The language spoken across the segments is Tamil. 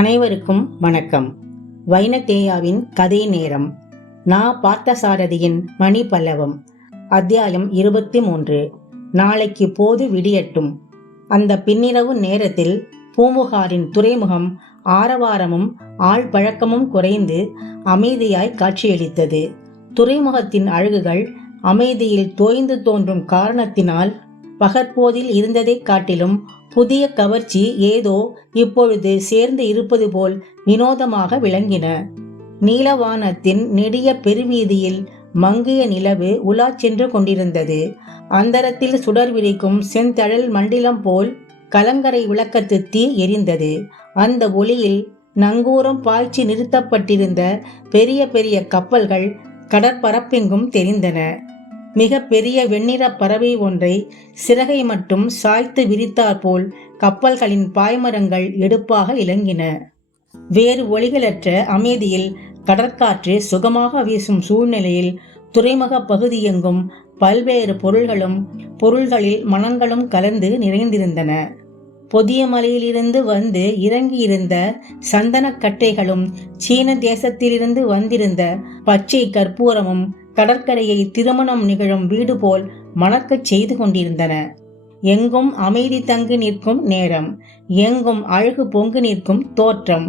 அனைவருக்கும் வணக்கம். வைனதேயாவின் கதை நேரம். பார்த்தசாரதியின் மணி பல்லவம். அத்தியாயம் 23. நாளைக்கு போது விடியட்டும். அந்த பின்னிரவு நேரத்தில் பூம்புகாரின் துறைமுகம் ஆரவாரமும் ஆள் பழக்கமும் குறைந்து அமைதியாய் காட்சியளித்தது. துறைமுகத்தின் அழகுகள் அமைதியில் தோய்ந்து தோன்றும் காரணத்தினால் பகற்போதில் இருந்ததை காட்டிலும் புதிய கவர்ச்சி ஏதோ இப்பொழுது சேர்ந்து இருப்பது போல் வினோதமாக விளங்கின. நீலவானத்தின் நெடிய பெருவீதியில் மங்கிய நிலவு உலா சென்று கொண்டிருந்தது. அந்தரத்தில் சுடர் விரிக்கும் செந்தழல் மண்டிலம் போல் கலங்கரை விளக்கத்து தீ எரிந்தது. அந்த ஒளியில் நங்கூரம் பாய்ச்சி நிறுத்தப்பட்டிருந்த பெரிய பெரிய கப்பல்கள் கடற்பரப்பெங்கும் தெரிந்தன. மிக பெரிய வெண்ணிற பறவை ஒன்றை சிறகை மட்டும் சாய்த்து விரித்தாற்போல் கப்பல்களின் பாய்மரங்கள் எடுப்பாக இலங்கின. வேறு ஒளிகளற்ற அமைதியில் கடற்காற்று சுகமாக வீசும் சூழ்நிலையில் துறைமுக பகுதியெங்கும் பல்வேறு பொருள்களில் மனங்களும் கலந்து நிறைந்திருந்தன. பொதிய மலையிலிருந்து வந்து இறங்கியிருந்த சந்தனக்கட்டைகளும் சீன தேசத்திலிருந்து வந்திருந்த பச்சை கற்பூரமும் கடற்கரையை திருமணம் நிகழும் வீடு போல் மணக்கச் செய்து கொண்டிருந்தன. எங்கும் அமைதி தங்கி நிற்கும் நேரம், எங்கும் அழகு பொங்கு நிற்கும் தோற்றம்,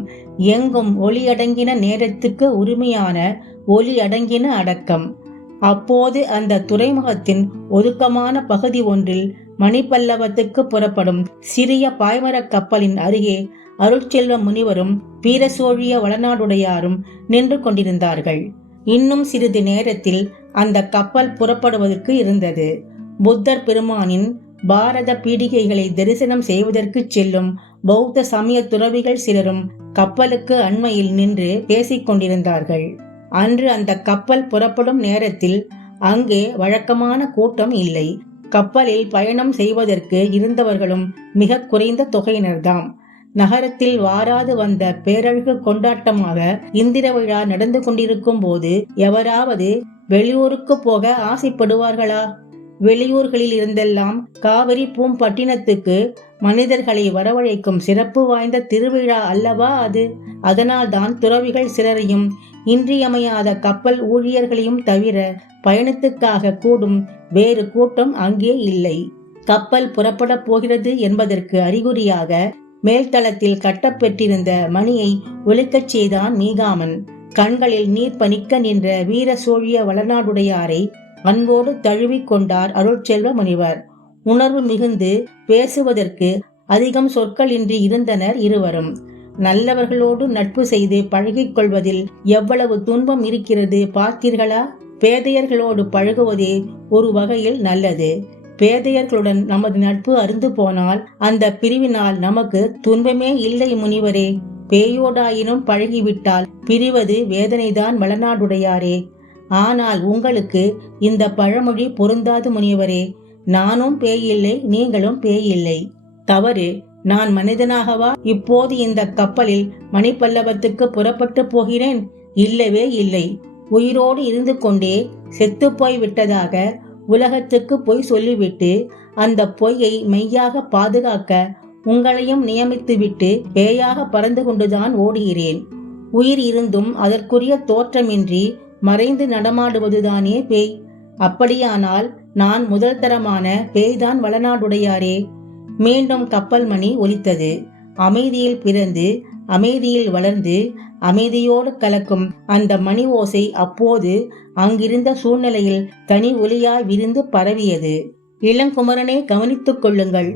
எங்கும் ஒளி அடங்கின நேரத்துக்கு உரிமையான ஒளி அடங்கின அடக்கம். அப்போது அந்த துறைமுகத்தின் ஒதுக்கமான பகுதி ஒன்றில் மணிப்பல்லவத்துக்கு புறப்படும் சிறிய பாய்மரக் கப்பலின் அருகே அருட்செல்வ முனிவரும் வீரசோழிய வளநாடுடையாரும் நின்று கொண்டிருந்தார்கள். இன்னும் சிறிது நேரத்தில் அந்த கப்பல் புறப்படுவதற்கு இருந்தது. புத்தர் பெருமானின் பாரத பீடிகைகளை தரிசனம் செய்வதற்கு செல்லும் பௌத்த சமய துறவிகள் சிலரும் கப்பலுக்கு அண்மையில் நின்று பேசிக் கொண்டிருந்தார்கள். அன்று அந்த கப்பல் புறப்படும் நேரத்தில் அங்கே வழக்கமான கூட்டம் இல்லை. கப்பலில் பயணம் செய்வதற்கு இருந்தவர்களும் மிக குறைந்த தொகையினர்தாம். நகரத்தில் வாராது வந்த பேரழகு கொண்டாட்டமாக இந்திர விழா நடந்து கொண்டிருக்கும் போது எவராவது வெளியூருக்கு போக ஆசைப்படுவார்களா? வெளியூர்களில் இருந்தெல்லாம் காவிரி பூம்பட்டினத்துக்கு மனிதர்களை வரவழைக்கும் சிறப்பு வாய்ந்த திருவிழா அல்லவா அது. அதனால்தான் துறவிகள் சிலரையும் இன்றியமையாத கப்பல் ஊழியர்களையும் தவிர பயணத்துக்காக கூடும் வேறு கூட்டம் அங்கே இல்லை. கப்பல் புறப்பட போகிறது என்பதற்கு அறிகுறியாக மேல்தளத்தில் கட்டப்பெற்றிருந்த மணியை ஒலிக்கச் செய்தான் மீகாமன். கண்களில் நீர் பனிக்க நின்ற வீர சோழிய வளநாடுடையாரை அன்போடு தழுவிக் கொண்டார் அருட்செல்வ முனிவர். உணர்வு மிகுந்து பேசுவதற்கு அதிகம் சொற்களின்றி இருந்தனர் இருவரும். நல்லவர்களோடு நட்பு செய்து பழகிக் கொள்வதில் எவ்வளவு துன்பம் இருக்கிறது பார்த்தீர்களா? பேதையர்களோடு பழகுவதே ஒரு வகையில் நல்லது. பேதையர்களுடன் நமது நட்பு அருந்து போனால் அந்த பிரிவினால் நமக்கு துன்பமே இல்லை முனிவரே. பேயோடாயினும் பழகிவிட்டால் பிரிவது வேதனைதான் வளநாடுடையாரே. ஆனால் உங்களுக்கு இந்த பழமொழி பொருந்தாது முனிவரே. நானும் பேயில்லை, நீங்களும் பேயில்லை. தவறு. நான் மனிதனாகவா இப்போது இந்த கப்பலில் மணிப்பல்லவத்துக்கு புறப்பட்டு போகிறேன்? இல்லவே இல்லை. உயிரோடு இருந்து கொண்டே செத்து போய் விட்டதாக உலகத்துக்கு பொய் சொல்லிவிட்டு அந்த பொய்யை மெய்யாக பாதுகாக்க உங்களையும் நியமித்துவிட்டு பேயாக பறந்து கொண்டுதான் ஓடுகிறேன். உயிர் இருந்தும் அதற்குரிய தோற்றமின்றி மறைந்து நடமாடுவதுதானே பேய். அப்படியானால் நான் முதல் தரமான பேய்தான் வளநாடுடையாரே. மீண்டும் கப்பல் மணி ஒலித்தது. அமைதியில் பிறந்து அமைதியில் வளர்ந்து அமைதியோடு கலக்கும் அந்த மணி ஓசை அப்போது அங்கிருந்த சூழ்நிலையில் தனி ஒலியாய் விரிந்து பரவியது. இளங்குமரனை கவனித்துக் கொள்ளுங்கள்.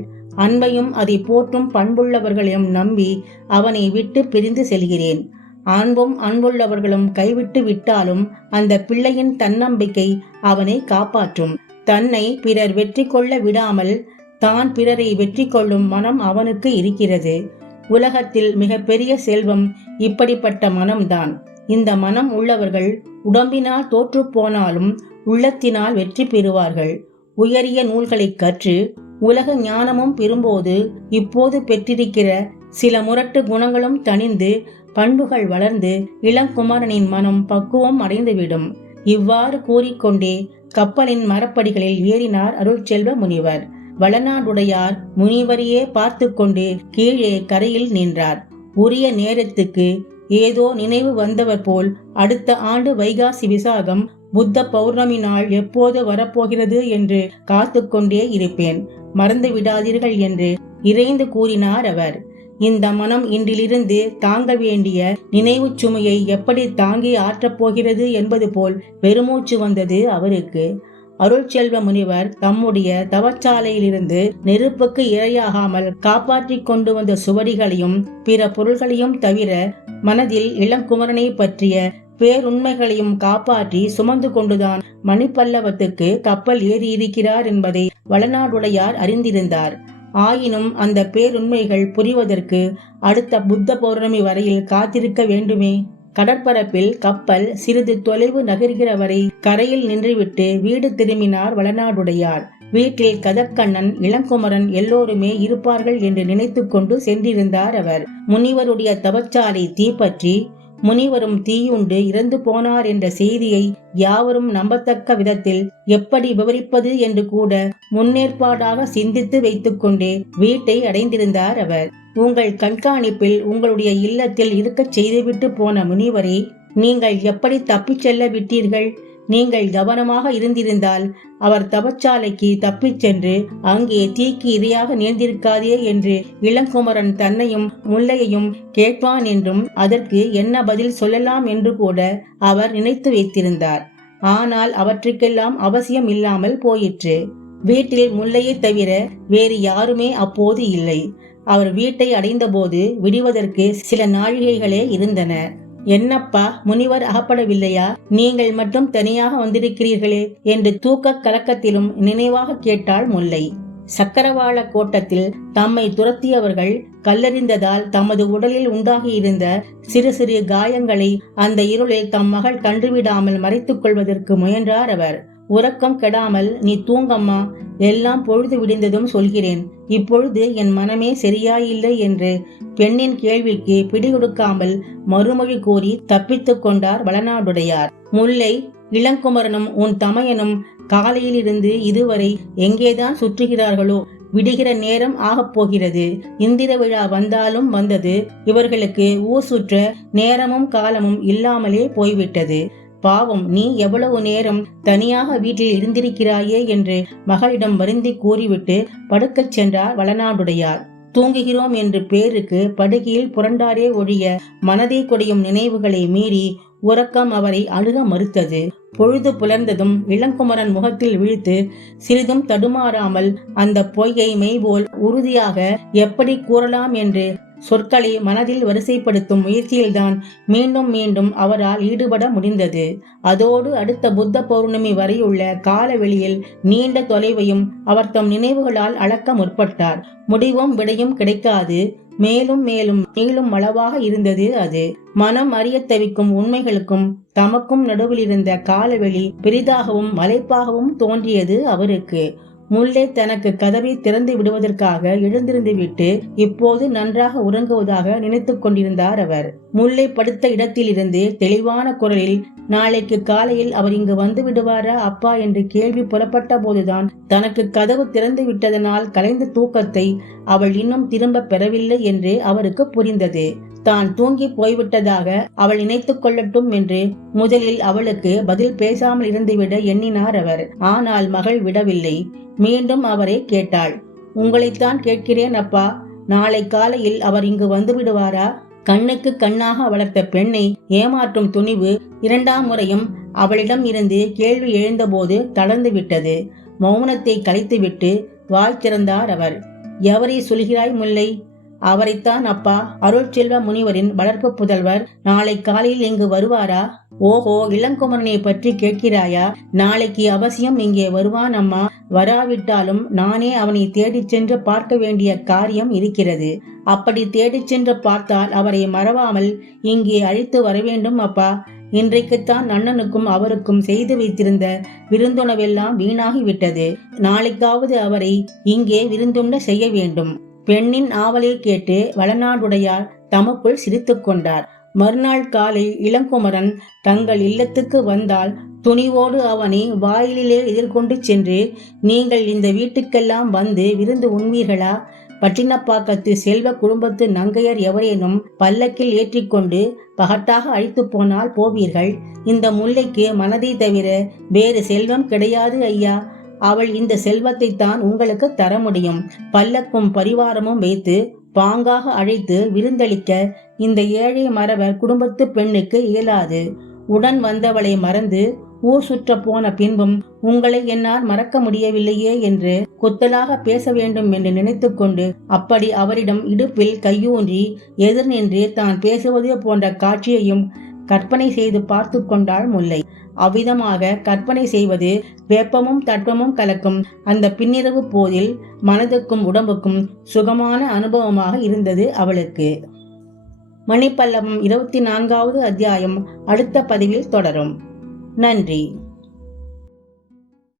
அன்பையும் அதை போற்றும் பண்புள்ளவர்களையும் நம்பி அவனை விட்டு பிரிந்து செல்கிறேன். அன்பும் அன்புள்ளவர்களும் கைவிட்டு விட்டாலும் அந்த பிள்ளையின் தன்னம்பிக்கை அவனை காப்பாற்றும். தன்னை பிறர் வெற்றி கொள்ள விடாமல் தான் பிறரை வெற்றி கொள்ளும் மனம் அவனுக்கு இருக்கிறது. உலகத்தில் மிக பெரிய செல்வம் இப்படிப்பட்ட மனம்தான். இந்த மனம் உள்ளவர்கள் உடம்பினால் தோற்று போனாலும் உள்ளத்தினால் வெற்றி பெறுவார்கள். உயரிய நூல்களை கற்று உலக ஞானமும் பெறும்போது இப்போது பெற்றிருக்கிற சில முரட்டு குணங்களும் தணிந்து பண்புகள் வளர்ந்து இளங்குமரனின் மனம் பக்குவம் அடைந்துவிடும். இவ்வாறு கூறிக்கொண்டே கப்பலின் மரப்படிகளில் ஏறினார் அருட்செல்வ முனிவர். வளநாடுடையார் முனிவரையே பார்த்து கொண்டு கீழே கரையில் நின்றார். உரிய நேரத்துக்கு ஏதோ நினைவு வந்தவர் போல் அடுத்த ஆண்டு வைகாசி விசாகம் புத்த பௌர்ணமி நாள் எப்போது வரப்போகிறது என்று காத்து கொண்டே இருப்பேன், மறந்து விடாதீர்கள் என்று இறைந்து கூறினார் அவர். இந்த மனம் இன்றிலிருந்து தாங்க வேண்டிய நினைவு சுமையை எப்படி தாங்கி ஆற்றப் போகிறது என்பது போல் பெருமூச்சு வந்தது அவருக்கு. அருள்செல்வ முனிவர் தம்முடைய தவச்சாலையிலிருந்து நெருப்புக்கு இரையாகாமல் காப்பாற்றி கொண்டு வந்த சுவடிகளையும் பிற பொருள்களையும் தவிர மனதில் இளங்குமரனை பற்றிய பேருண்மைகளையும் காப்பாற்றி சுமந்து கொண்டுதான் மணிப்பல்லவத்துக்கு கப்பல் ஏறியிருக்கிறார் என்பதை வளநாடுடையார் அறிந்திருந்தார். ஆயினும் அந்த பேருண்மைகள் புரிவதற்கு அடுத்த புத்த பௌர்ணமி வரையில் காத்திருக்க வேண்டுமே. கடற்பரப்பில் கப்பல் சிறிது தொலைவு நகர்கிற வரை கரையில் நின்றுவிட்டு வீடு திரும்பினார் வளநாடுடையார். வீட்டில் கதக்கண்ணன், இளங்குமரன் எல்லோருமே இருப்பார்கள் என்று நினைத்து கொண்டு சென்றிருந்தார் அவர். முனிவருடைய தவச்சாலை தீப்பற்றி முனிவரும் தீயுண்டு இறந்து போனார் என்ற செய்தியை யாவரும் நம்பத்தக்க விதத்தில் எப்படி விவரிப்பது என்று கூட முன்னேற்பாடாக சிந்தித்து வைத்துக் கொண்டே வீட்டை அடைந்திருந்தார் அவர். உங்கள் கண்காணிப்பில் உங்களுடைய இல்லத்தில் இருக்கச் செய்துவிட்டு போன முனிவரை நீங்கள் எப்படி தப்பிச் செல்ல விட்டீர்கள்? நீங்கள் கவனமாக இருந்திருந்தால் அவர் தவச்சாலைக்கு தப்பிச் சென்று அங்கே தீக்கு இரையாக நேர்ந்திருக்காதே என்று இளங்குமரன் தன்னையும் முல்லையையும் கேட்பான் என்றும் அதற்கு என்ன பதில் சொல்லலாம் என்று கூட அவர் நினைத்து வைத்திருந்தார். ஆனால் அவற்றுக்கெல்லாம் அவசியம் இல்லாமல் போயிற்று. வீட்டில் முல்லையை தவிர வேறு யாருமே அப்போது இல்லை. அவர் வீட்டை அடைந்தபோது விடுவதற்கு சில நாழிகைகளே இருந்தன. என்னப்பா, முனிவர் அகப்படவில்லையா? நீங்கள் மட்டும் தனியாக வந்திருக்கிறீர்களே என்று தூக்க கலக்கத்திலும் நினைவாக கேட்டாள் முல்லை. சக்கரவாள கோட்டத்தில் தம்மை துரத்தியவர்கள் கல்லறிந்ததால் தமது உடலில் உண்டாகியிருந்த சிறு சிறு காயங்களை அந்த இருளில் தம் மகள் கண்டுவிடாமல் மறைத்துக் கொள்வதற்கு முயன்றார் அவர். உறக்கம் கெடாமல் நீ தூங்கம்மா, எல்லாம் பொழுது விடிந்ததும் சொல்கிறேன். இப்பொழுது என் மனமே சரியாயில்லை என்று பெண்ணின் கேள்விக்கு பிடிகொடுக்காமல் மறுமொழி கூறி தப்பித்துக் கொண்டார் வளநாடுடையார். முல்லை, இளங்குமரனும் உன் தமையனும் காலையிலிருந்து இதுவரை எங்கேதான் சுற்றுகிறார்களோ? விடுகிற நேரம் ஆகப் போகிறது. இந்திர விழா வந்தாலும் வந்தது. இவர்களுக்கு ஊர் சுற்ற நேரமும் காலமும் இல்லாமலே போய்விட்டது. பாவம், நீ எவ்வளவு நேரம் தனியாக வீட்டில் இருந்திருக்கிறாயே என்று மகளிடம் வருந்தி கூறிவிட்டு படுக்கச் சென்றார் வளநாடுடையார். தூங்குகிறோம் என்று பேருக்கு படுகையில் புரண்டாரே ஒழிய மனதை கொடியும் நினைவுகளை மீறி உறக்கம் அவரை அழுக மறுத்தது. பொழுது புலர்ந்ததும் இளங்குமரன் முகத்தில் விழித்து சிறிதும் தடுமாறாமல் அந்த பொய்யை மெய்போல் உறுதியாக எப்படி கூறலாம் என்று சொற்களை மனதில் வரிசைப்படுத்தும் முயற்சியில்தான் மீண்டும் மீண்டும் அவரால் ஈடுபட முடிந்தது. அதோடு அடுத்த புத்த பௌர்ணமி வரையுள்ள காலவெளியில் நீண்ட தொலைவையும் அவர் தம் நினைவுகளால் அளக்க முற்பட்டார். முடிவும் விடையும் கிடைக்காது மேலும் மேலும் நீளும் அளவாக இருந்தது அது. மனம் அறிய தவிக்கும் உண்மைகளுக்கும் தமக்கும் நடுவில் இருந்த காலவெளி பெரிதாகவும் மலைப்பாகவும் தோன்றியது அவருக்கு. முல்லை தனக்கு கதவை திறந்து விடுவதற்காக எழுந்திருந்து விட்டு இப்போது நன்றாக உறங்குவதாக நினைத்து கொண்டிருந்தார் அவர். முல்லை படுத்த இடத்திலிருந்து தெளிவான குரலில் நாளைக்கு காலையில் அவர் இங்கு வந்து விடுவாரா அப்பா என்று கேள்வி புறப்பட்ட போதுதான் தனக்கு கதவு திறந்து விட்டதனால் கலைந்த தூக்கத்தை அவள் இன்னும் திரும்ப பெறவில்லை என்று அவருக்கு புரிந்தது. தான் தூங்கி போய்விட்டதாக அவள் நினைத்துக் கொள்ளட்டும் என்று முதலில் அவளுக்கு பதில் பேசாமல் இருந்துவிட எண்ணினார் அவர். ஆனால் மகள் விடவில்லை. மீண்டும் அவரை கேட்டாள். உங்களைத்தான் கேட்கிறேன் அப்பா, நாளை காலையில் அவர் இங்கு வந்து விடுவாரா? கண்ணுக்கு கண்ணாக வளர்த்த பெண்ணை ஏமாற்றும் துணிவு இரண்டாம் முறையும் அவளிடம் இருந்து கேள்வி எழுந்தபோது தளர்ந்து விட்டது. மௌனத்தை கலைத்துவிட்டு வாய் திறந்தார் அவர். எவரை சொல்கிறாய் முல்லை? அவரைத்தான் அப்பா, அருள்செல்வ முனிவரின் வளர்ப்பு புதல்வர். நாளை காலையில் இங்கு வருவாரா? ஓஹோ, இளங்குமரனை பற்றி கேட்கிறாயா? நாளைக்கு அவசியம் இங்கே வருவான் அம்மா. வராவிட்டாலும் நானே அவனை தேடிச் சென்று பார்க்க வேண்டிய காரியம் இருக்கிறது. அப்படி தேடிச் சென்று பார்த்தால் அவரை மறவாமல் இங்கே அழைத்து வரவேண்டும் அப்பா. இன்றைக்குத்தான் அண்ணனுக்கும் அவருக்கும் செய்து வைத்திருந்த விருந்துணவெல்லாம் வீணாகிவிட்டது. நாளைக்காவது அவரை இங்கே விருந்துண்ண செய்ய வேண்டும். பெண்ணின் ஆவலை கேட்டு வளநாடுடையார் தமக்குள் சிரித்துக் கொண்டார். மறுநாள் காலை இளங்குமரன் தங்கள் இல்லத்துக்கு வந்தால் துணிவோடு அவனை வாயிலே எதிர்கொண்டு சென்று, நீங்கள் இந்த வீட்டுக்கெல்லாம் வந்து விருந்து உண்வீர்களா? பட்டினப்பாக்கத்து செல்வ குடும்பத்து நங்கையர் எவரேனும் பல்லக்கில் ஏற்றிக்கொண்டு பகட்டாக அழைத்து போனால் போவீர்கள். இந்த முல்லைக்கு மனதை தவிர வேறு செல்வம் கிடையாது ஐயா. அவள் இந்த செல்வத்தை தான் உங்களுக்கு தர முடியும். பல்லக்கும் பரிவாரமும் வைத்து பாங்காக அழைத்து விருந்தளிக்க இந்த ஏழை மறவர் குடும்பத்து பெண்ணுக்கு இயலாது. உடன் வந்தவளை மறந்து ஊர் சுற்ற போன பின்பும் உங்களை என்னால் மறக்க முடியவில்லையே என்று குத்தலாக பேச வேண்டும் என்று நினைத்து கொண்டு அப்படி அவரிடம் இடுப்பில் கையூன்றி எதிர் நின்று தான் பேசுவது போன்ற காட்சியையும் கற்பனை செய்து பார்த்து கொண்டாள் முல்லை. அவ்விதமாக கற்பனை செய்வது வெப்பமும் தட்பமும் கலக்கும் அந்த பின்னிரவு போதில் மனதுக்கும் உடம்புக்கும் சுகமான அனுபவமாக இருந்தது அவளுக்கு. மணிப்பல்லவம் 24வது அத்தியாயம் அடுத்த பதிவில் தொடரும். நன்றி.